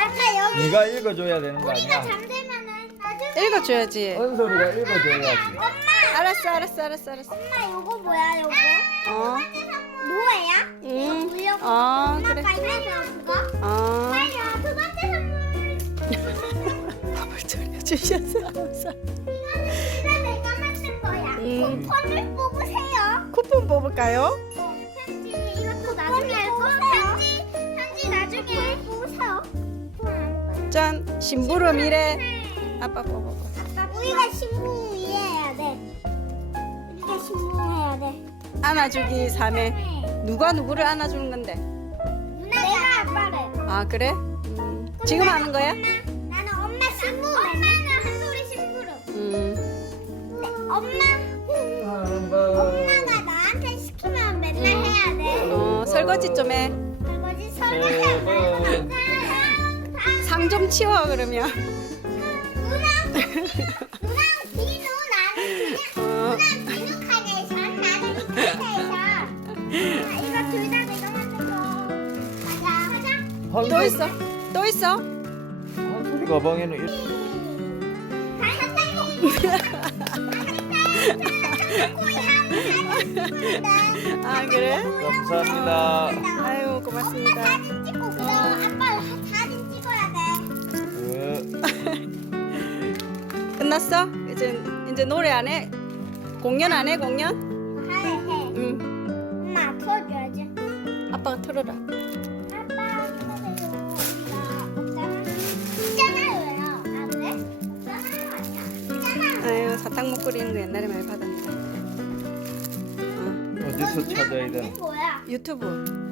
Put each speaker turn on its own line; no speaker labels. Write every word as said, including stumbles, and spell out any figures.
아까 여기
네가 읽어줘야 되는 거
우리가
아니야?
잠들면은 나중에
읽어줘야지.
은솔이가 읽어줘야지.
엄마
알았어, 알았어, 알았어, 알았어.
엄마 요거 뭐야 요거?
어,
노예야?
응.
물려고
어, 그래.
엄마가 있어서 그거?
어.
빨리야 두 번째 선물
밥을 차려주셔서 감사.
이거 내가 만든 거야.
음.
쿠폰을 뽑으세요.
쿠폰 뽑을까요?
어, 편지 이것도 나중에 알고 편지 편지 나중에 뽑으세요.
짠, 심부름이래. 아빠 뽑아봐.
우리가 신부해야 돼. 우리가 신부해야 돼.
안아주기 삼 회. 누가 누구를 안아주는 건데?
내가 아빠를.
아, 그래? 음. 지금 하는 거야?
엄마, 나는 엄마 신부. 엄마는 한솔이 신부름.
음.
네, 엄마.
하는 법.
엄마가 나한테 시키면 맨날 해야 돼.
어, 설거지 좀 해.
설거지
세
설거지.
번.
상 좀 치워, 그러면.
누나, 누나 비누 나는
어.
그냥 누나 비누 카네이션 나는 이 카네이션. 이거 둘 다 내가 만든 거. 맞아, 하자.
또 있어? 또 있어?
한솔이 가방에는 일-
아, 그래?
감사합니다.
아유, 고맙습니다.
사진 찍고 그다음 아빠 사진 찍어야 돼.
그,
끝났어? 이제 이제 노래 안 해? 공연 안 해? 공연?
하래 해.
응.
엄마 틀어줘야지.
아빠가 틀어라.
아빠 틀어줘요. 우리가 있잖아요. 아 그래? 있잖아요 아니야? 있잖아.
아유, 사탕 못 끓이는 거 옛날에 많이 받았는데. 어,
어디서 찾아야 되나?
이건 뭐야?
유튜브.